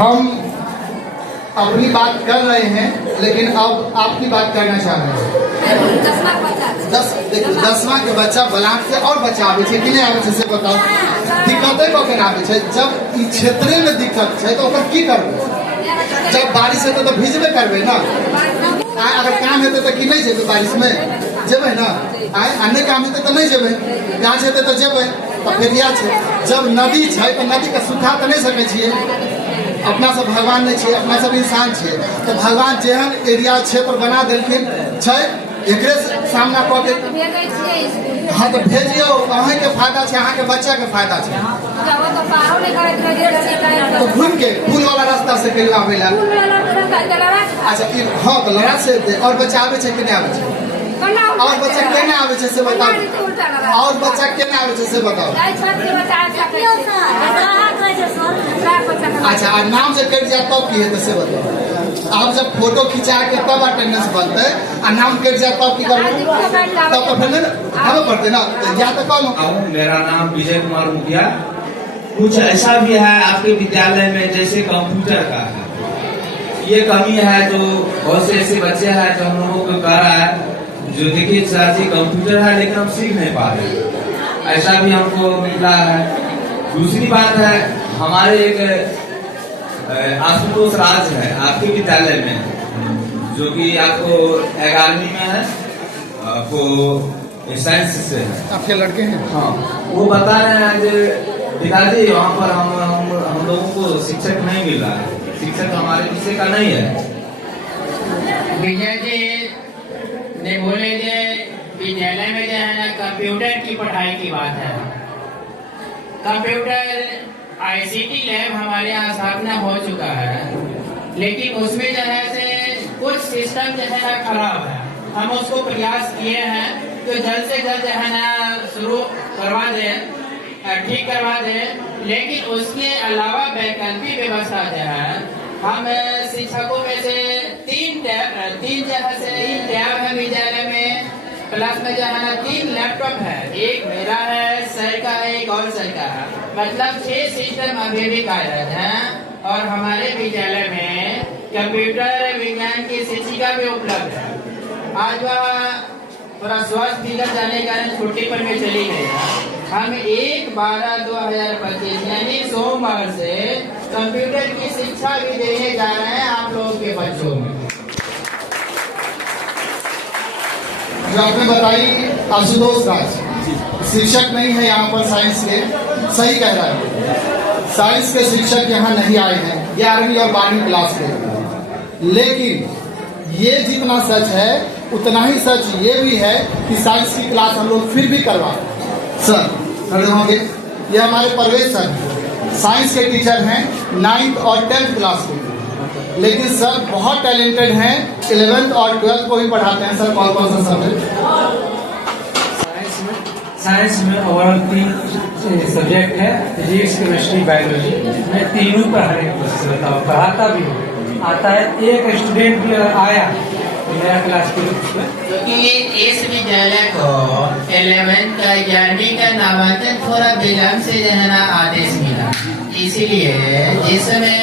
हम अपनी बात कर रहे हैं, लेकिन अब आपकी बात करना चाह रहे हैं। देखो 10वां के बच्चा ब्लाक से और बच्चा आवे छे कि नहीं आवे छे से बताओ। दिक्कत कखन आवे छे? जब ई क्षेत्र में दिक्कत छे तो ओकर की करबे? जब बारिश हेतै तो भिजबे करबे ना। अगर काम हेतै तो कि नहीं जेबे? बारिश में जेबे ना। अन्य काम हेतै तो नहीं जेबे, गाछ हेतै तो जेबे। तो फिर या छे, जब नदी छे तो नदी के सुखा तो नहीं सकै छियै। अपना सब भगवान नहीं छे, अपना सब इंसान छे। तो भगवान जेहन एरिया क्षेत्र बना देलखिन छे, एकरे सामना कऽ के हाँ तो भेजियो। अहीं के फायदा छे, अहाँ के बच्चा के फायदा छे। तो घूम के पुल वाला रास्ता से कहियो आवे ला। अच्छा हाँ तो लड़ा से और बच्चा आवे छे कि नहीं आवे छे? और बच्चा केना आवे छे से बताओ। और बच्चा केना आवे छे से बताओ। अच्छा और नाम से कट जाए तब की हेतै से बताओ। आप जब फोटो खिंचा के तब अटेंडेंस बनते और नाम कट जाए तब की करबे? तब तो फिर हमें पड़ते ना। या तो कौन? मेरा नाम विजय कुमार मुखिया। कुछ ऐसा भी है आपके विद्यालय में जैसे कंप्यूटर का है, ये कमी है। तो बहुत से ऐसे बच्चे हैं जो हम लोगों को कह रहा है, जो देखिए सर जी कंप्यूटर है लेकिन हम सीख नहीं पा रहे, ऐसा भी हमको मिला है। दूसरी बात है, हमारे एक आशुतोष राज है आपके विद्यालय में, जो कि आपको 11वीं में है, आपको साइंस से है, आपके लड़के हैं। हाँ वो बता रहे हैं कि पिताजी वहाँ पर हम लोगों को शिक्षक नहीं मिल रहा है, शिक्षक हमारे विषय का नहीं है। विजय जी ने बोले जे विद्यालय में जो है ना कंप्यूटर की पढ़ाई की बात है। कंप्यूटर ICT लैब हमारे यहाँ स्थापना हो चुका है, लेकिन उसमें जो है से कुछ सिस्टम जो है ना खराब है। हम उसको प्रयास किए हैं तो जल्द से जल्द जो है ना शुरू करवा दे, ठीक करवा दे। लेकिन उसके अलावा वैकल्पिक व्यवस्था जो है, हम शिक्षकों में से तीन टैब है विद्यालय में, प्लस में जो है ना 3 लैपटॉप है, एक मेरा है, सर का है, एक और सर का है। मतलब 6 सिस्टम अभी भी कार्यरत हैं। और हमारे विद्यालय में कंप्यूटर विज्ञान की शिक्षिका भी उपलब्ध है। आज वह थोड़ा स्वास्थ्य बिगड़ जाने के कारण छुट्टी पर में चली गई है। हम 1/12/2025 यानी सोमवार से कंप्यूटर की शिक्षा भी देने जा रहे हैं आप लोगों के बच्चों में। जो आपने बताई आशुतोष राज शिक्षक नहीं है यहाँ पर साइंस के, सही कह रहा है। साइंस के शिक्षक यहाँ नहीं आए हैं 11वीं और 12वीं क्लास के। लेकिन ये जितना सच है उतना ही सच ये भी है कि साइंस की क्लास हम लोग फिर भी करवा। सर खड़े होंगे, ये हमारे परवेश सर साइंस के टीचर हैं 9th और 10th क्लास के, लेकिन सर बहुत टैलेंटेड हैं, 11th और 12th को भी पढ़ाते हैं। सर कौन कौन सा सब्जेक्ट? साइंस में ओवरऑल 3 सब्जेक्ट है, फिजिक्स, केमिस्ट्री, बायोलॉजी। मैं तीनों पढ़ाता भी हूँ। आता है एक स्टूडेंट भी आया मेरा क्लास के क्योंकि इस विद्यालय को 11th का 11वीं का नामांकन थोड़ा विलम्ब से जो है ना आदेश मिला, इसीलिए जिस समय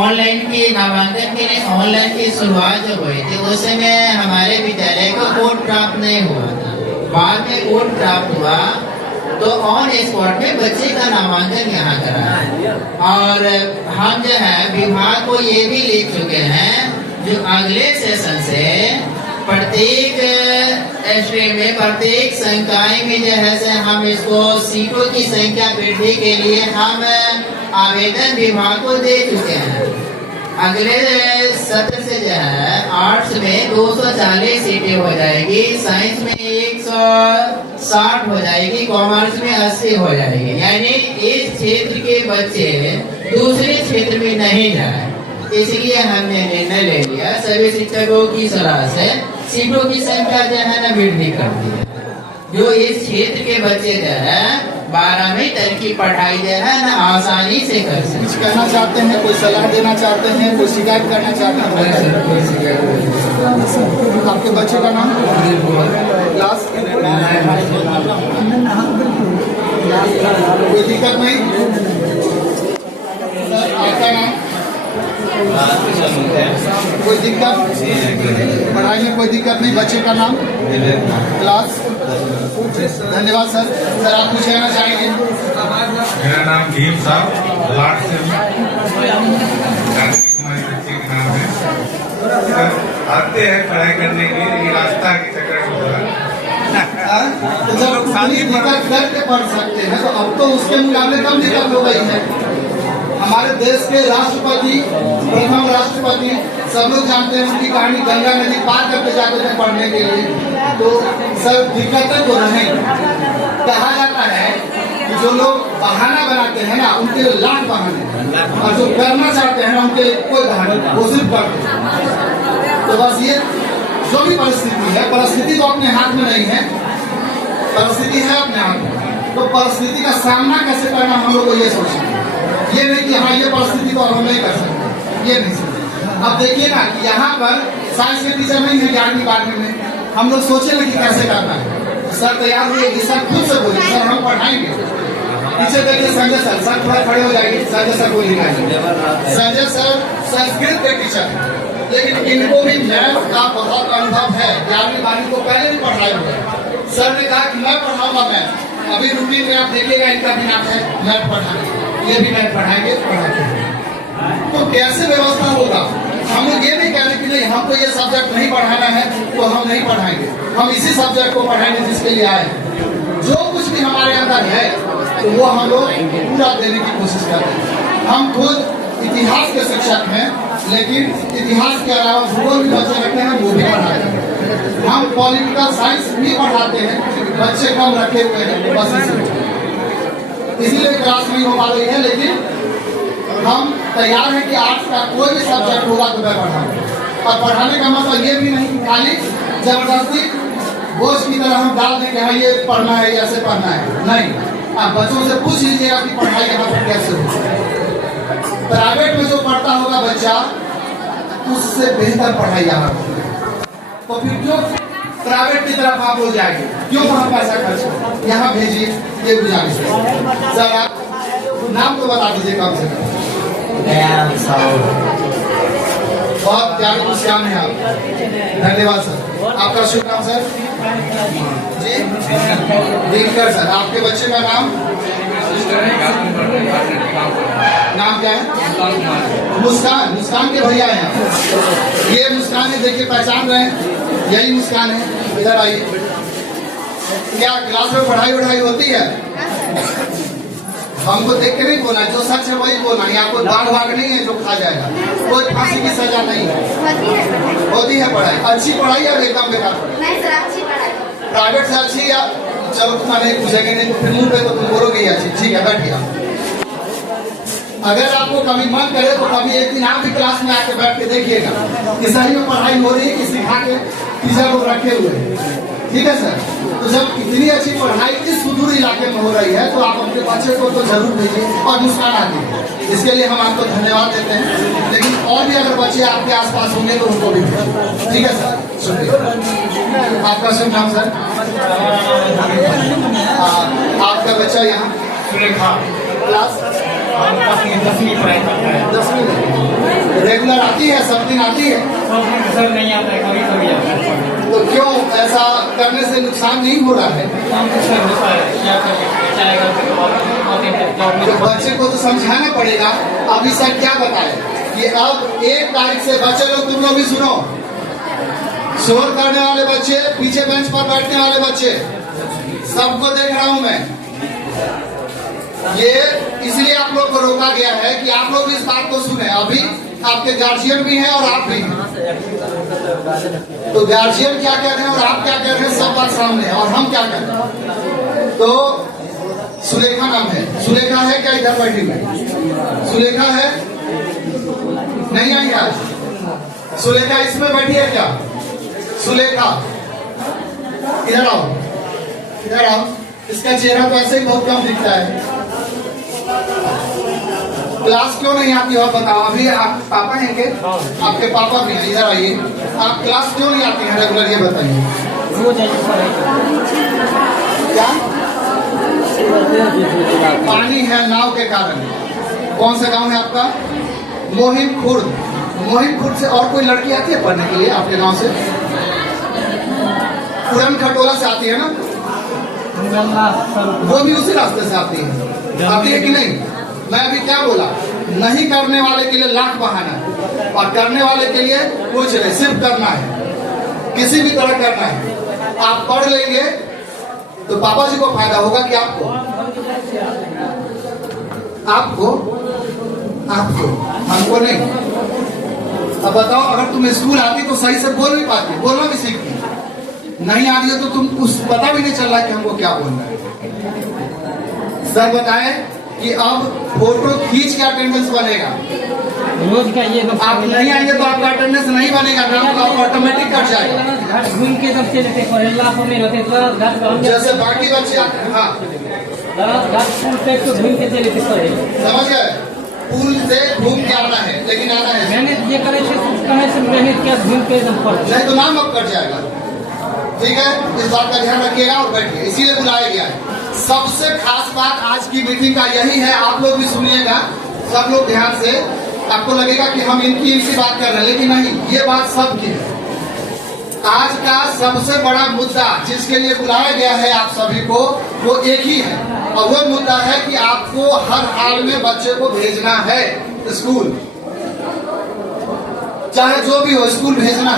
ऑनलाइन के नामांकन के लिए ऑनलाइन की शुरुआत जब हुई थी उस समय हमारे विद्यालय को कोड प्राप्त नहीं हुआ था। बाद में कोड प्राप्त हुआ तो ऑन स्पॉट में बच्चे का नामांकन यहाँ करा। और हम जो है विभाग को ये भी लिख चुके हैं जो अगले सेशन से प्रत्येक स्ट्रीम में प्रत्येक संकाय में जो है से हम इसको सीटों की संख्या वृद्धि के लिए हम आवेदन विभाग को दे चुके हैं। अगले सत्र से जो है आर्ट्स में 240 सीटें हो जाएगी, साइंस में 160 हो जाएगी, कॉमर्स में 80 हो जाएगी। यानी इस क्षेत्र के बच्चे दूसरे क्षेत्र में नहीं जाए, इसलिए हमने निर्णय ले लिया सभी शिक्षकों की सलाह से सीटों की संख्या जो है ना वृद्धि कर दी, जो इस क्षेत्र के बच्चे जो है 12वीं तक की पढ़ाई जो है ना आसानी से कर सकते। कुछ कहना चाहते हैं, कोई सलाह देना चाहते हैं, कोई शिकायत करना चाहते हैं? आपके बच्चे का नाम? क्लास? कोई दिक्कत नहीं? सर आपका नाम? कोई दिक्कत? पढ़ाई में कोई दिक्कत नहीं। बच्चे का नाम? क्लास? धन्यवाद सर। सर आप कुछ कहना चाहेंगे? मेरा नाम भीम साहब, लाट से जानकी कुमारी बच्ची का नाम है। सर आते हैं पढ़ाई करने के लिए, लेकिन रास्ता के चक्कर में होगा। तो जब उतनी दिक्कत करके पढ़ सकते हैं तो अब तो उसके मुकाबले कम दिक्कत हो गई है। हमारे देश के राष्ट्रपति, प्रथम राष्ट्रपति, सब लोग जानते हैं उनकी कहानी, गंगा नदी पार करके जाते थे पढ़ने के लिए। तो सर दिक्कतें तो नहीं। कहा जाता है कि जो लोग बहाना बनाते हैं ना उनके लिए लाख बहाने, और जो करना चाहते हैं ना उनके लिए कोई बहाना, वो सिर्फ करते हैं। तो बस ये जो भी परिस्थिति है, परिस्थिति तो अपने हाथ में नहीं है, परिस्थिति है अपने हाथ में। तो परिस्थिति का सामना कैसे करना हम लोग को ये सोचना है। ये नहीं कि हाँ ये परिस्थिति को हम नहीं कर सकते, ये नहीं सकते। अब देखिए ना कि यहाँ पर साइंस के टीचर नहीं है 11वीं 12वीं में, हम लोग सोचे ना कि कैसे करना है। सर तैयार हुए कि सर खुद से बोले सर हम पढ़ाएंगे। पीछे देखिए संजय सर, सर थोड़ा खड़े हो जाएंगे, संजय सर को लिखाएंगे। संजय सर संस्कृत के टीचर हैं, लेकिन इनको भी मैथ का बहुत अनुभव है। 11वीं 12वीं को पहले भी पढ़ाए हुए हैं। सर ने कहा कि मैं पढ़ाऊंगा मैथ। अभी रूटीन में आप देखिएगा इनका भी नाम है मैथ पढ़ाने, ये भी मैथ पढ़ाएंगे, पढ़ाते हैं। तो कैसे व्यवस्था होगा? हम लोग ये नहीं कह रहे कि नहीं हमको ये सब्जेक्ट नहीं पढ़ाना है तो हम नहीं पढ़ाएंगे, हम इसी सब्जेक्ट को पढ़ाएंगे जिसके लिए आए हैं। जो कुछ भी हमारे अंदर है तो वो हम लोग पूरा देने की कोशिश कर रहे हैं। हम खुद इतिहास के शिक्षक हैं, लेकिन इतिहास के अलावा भूगोल भी बच्चे रखते हैं, वो भी पढ़ाते हैं। हम पॉलिटिकल साइंस भी पढ़ाते हैं, बच्चे कम रखे हुए हैं, बस इसीलिए क्लास नहीं हो पा रही है। लेकिन हम तैयार हैं कि आर्ट्स का कोई भी सब्जेक्ट होगा तो मैं पढ़ाऊँ। और पढ़ाने का मतलब ये भी नहीं खाली जबरदस्ती बोझ की तरह हम डाल दें कि हाँ ये पढ़ना है, ऐसे पढ़ना है, नहीं। आप बच्चों से पूछ लीजिएगा कि पढ़ाई यहाँ पर कैसे हो। प्राइवेट में जो पढ़ता होगा बच्चा उससे बेहतर पढ़ाई यहाँ होगी। तो फिर क्यों प्राइवेट की तरफ आप हो जाएंगे? क्यों वहाँ पैसा खर्च? यहाँ भेजिए, ये गुजारिश है। सर आप नाम तो बता दीजिए कम से कम। बहुत प्यारे मुस्कान है आप, धन्यवाद सर। आपका शुभ नाम सर? जी दिनकर सर। आपके बच्चे का नाम क्या है? मुस्कान। मुस्कान के भैया हैं आप। ये मुस्कान है, देखिए पहचान रहे हैं, यही मुस्कान है। इधर आइए। क्या क्लास में पढ़ाई वढ़ाई होती है? हमको देख के नहीं बोलना, जो सच है वही बोलना। यहाँ कोई बाढ़ वाग नहीं है जो खा जाएगा, कोई फांसी की सजा नहीं है। होती है पढ़ाई, अच्छी पढ़ाई है एकदम बेकार पढ़ाई। प्राइवेट से अच्छी या चलो तुम्हारे पूछेंगे नहीं तो फिर मुंह पे तो तुम बोलोगे अच्छी। ठीक है बैठिए आप। अगर आपको कभी मन करे तो कभी एक दिन आप भी क्लास में आके बैठ के देखिएगा कि सही में पढ़ाई हो रही है कि सिखा के टीचर लोग रखे हुए हैं। ठीक है सर। तो जब इतनी अच्छी पढ़ाई इस सुदूर इलाके में हो रही है तो आप अपने बच्चे को तो जरूर भेजिए और मुस्कान आती है। इसके लिए हम आपको धन्यवाद देते हैं। लेकिन और भी अगर बच्चे आपके आसपास होंगे तो उनको भी भेजिए। ठीक है सर, शुक्रिया। आपका शुभ नाम सर? आपका बच्चा यहाँ क्लास 10वीं में रेगुलर आती है? सब दिन आती है? सर नहीं आता है, कभी कभी आता है। तो क्यों ऐसा करने से नुकसान नहीं हो रहा है? तो बच्चे को तो समझाना पड़ेगा। अभी सर क्या बताए कि अब 1 तारीख से बच्चे लोग, तुम लोग भी सुनो, शोर करने वाले बच्चे, पीछे बेंच पर बैठने वाले बच्चे, सबको देख रहा हूं मैं। ये इसलिए आप लोग को रोका गया है कि आप लोग इस बात को सुने। अभी आपके गार्जियन भी हैं और आप भी हैं, तो गार्जियन क्या कह रहे हैं और आप क्या कह रहे हैं सब बात सामने है। और हम क्या कह रहे हैं? तो सुलेखा नाम है। सुलेखा है क्या इधर बैठी हुई? सुलेखा है? नहीं आई आज? सुलेखा इसमें बैठी है क्या? सुलेखा इधर आओ, इधर आओ। इसका चेहरा तो ऐसे ही बहुत कम दिखता है। क्लास क्यों नहीं आती हो बताओ? अभी आप पापा हैं के? आपके पापा भी हैं, इधर आइए। आप क्लास क्यों नहीं आती हैं रेगुलर, ये बताइए। क्या पानी है नाव के कारण? कौन सा गांव है आपका? मोहिम खुर्द। मोहितपुर से और कोई लड़की आती है पढ़ने के लिए आपके गांव से? पुरन खटोला से आती है ना? वो भी उसी रास्ते से आती है कि नहीं? मैं अभी क्या बोला, नहीं करने वाले के लिए लाख बहाना है और करने वाले के लिए कुछ नहीं, सिर्फ करना है, किसी भी तरह करना है। आप पढ़ लेंगे तो पापा जी को फायदा होगा कि आपको आपको आपको हमको नहीं। अब बताओ, अगर तुम स्कूल आती तो सही से बोल नहीं पाती, बोलना भी सीखती, नहीं आ रही है तो तुम उस पता भी नहीं चल रहा कि हमको क्या बोलना है। सर बताएं कि अब फोटो खींच के अटेंडेंस बनेगा, रोज का ये आप नहीं आएंगे तो आपका अटेंडेंस नहीं बनेगा, नाम ऑटोमेटिक कट जाएगा। घूम के जब चले थे पहला को नहीं होते तो जैसे बाकी बच्चे आते हैं, हाँ तो घूम के चले थे पहले, समझ गए? पुल से घूम के आना है, लेकिन आना है मेहनत ये करे से मेहनत क्या घूम के एकदम पढ़ नहीं तो नाम अब कट जाएगा। ठीक है, इस बात का ध्यान रखिएगा और बैठिए, इसीलिए बुलाया गया है। सबसे खास बात आज की मीटिंग का यही है, आप लोग भी सुनिएगा, सब लोग ध्यान से। आपको लगेगा कि हम इनकी बात कर रहे हैं, लेकिन नहीं, ये बात सबकी है। आज का सबसे बड़ा मुद्दा जिसके लिए बुलाया गया है आप सभी को, वो एक ही है, और वो मुद्दा है कि आपको हर हाल में बच्चे को भेजना है स्कूल, चाहे जो भी हो, स्कूल भेजना है।